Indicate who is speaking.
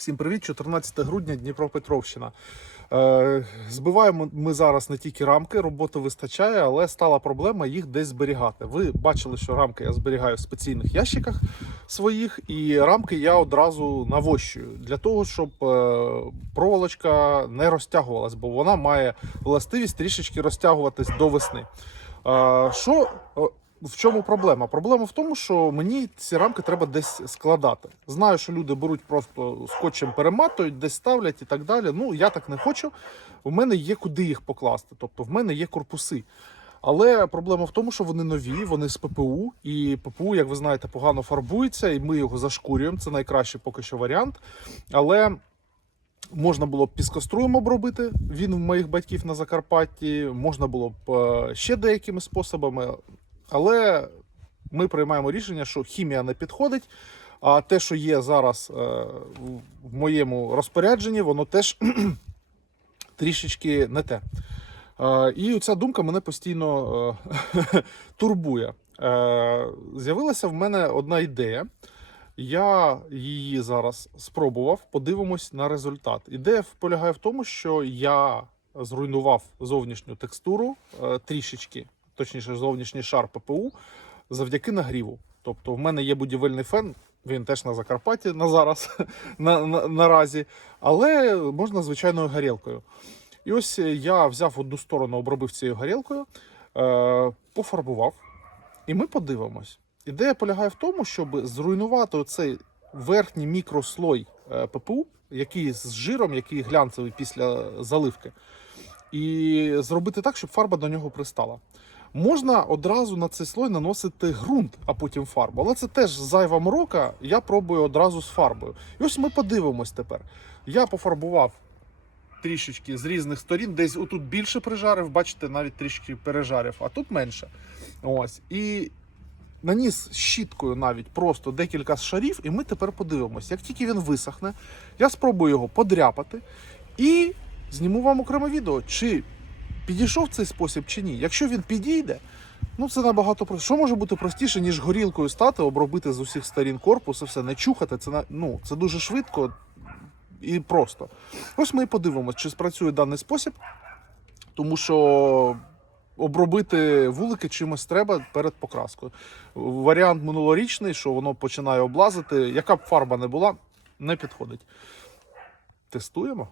Speaker 1: Всім привіт, 14 грудня, Дніпропетровщина. Е, збиваємо ми зараз не тільки рамки, роботи вистачає, але стала проблема їх десь зберігати. Ви бачили, що рамки я зберігаю в спеційних ящиках своїх, і рамки я одразу навощую для того, щоб е, проволочка не розтягувалась, бо вона має властивість трішечки розтягуватись до весни. Е, що в чому проблема? Проблема в тому, що мені ці рамки треба десь складати. Знаю, що люди беруть просто скотчем перематують, десь ставлять і так далі. Ну я так не хочу. У мене є куди їх покласти. Тобто, в мене є корпуси. Але проблема в тому, що вони нові, вони з ППУ, і ППУ, як ви знаєте, погано фарбується, і ми його зашкурюємо. Це найкращий поки що варіант. Але можна було б піскоструєм обробити. Він в моїх батьків на Закарпатті. Можна було б е, ще деякими способами. Але ми приймаємо рішення, що хімія не підходить. А те, що є зараз е, в моєму розпорядженні, воно теж трішечки не те. Е, І ця думка мене постійно е, турбує. З'явилася в мене одна ідея. Я її зараз спробував, подивимось на результат. Ідея полягає в тому, що я зруйнував зовнішню текстуру трішечки, точніше, зовнішній шар ППУ завдяки нагріву. Тобто, в мене є будівельний фен, він теж на Закарпатті на зараз на, на, наразі, але можна звичайною горілкою. І ось я взяв одну сторону, обробив цією горілкою, е, пофарбував, і ми подивимось. Ідея полягає в тому, щоб зруйнувати оцей верхній мікрослой е, ППУ, який з жиром, який глянцевий після заливки, і зробити так, щоб фарба до нього пристала. Можна одразу на цей слой наносити ґрунт, а потім фарбу. Але це теж зайва морока. Я пробую одразу з фарбою. І ось ми подивимось тепер. Я пофарбував трішечки з різних сторін. Десь отут більше прижарив, бачите, навіть трішки пережарив, а тут менше. Ось. І наніс щіткою навіть просто декілька шарів, і ми тепер подивимося. Як тільки він висохне, я спробую його подряпати і зніму вам окреме відео, чи підійшов цей спосіб чи ні. Якщо він підійде, ну це набагато простіше. Що може бути простіше, ніж горілкою стати, обробити з усіх сторін корпус і все, не чухати. Це ну, це дуже швидко і просто. Ось ми і подивимося, чи спрацює даний спосіб, тому що обробити вулики чимось треба перед покраскою. Варіант минулорічний, що воно починає облазити. Яка б фарба не була, не підходить. Тестуємо.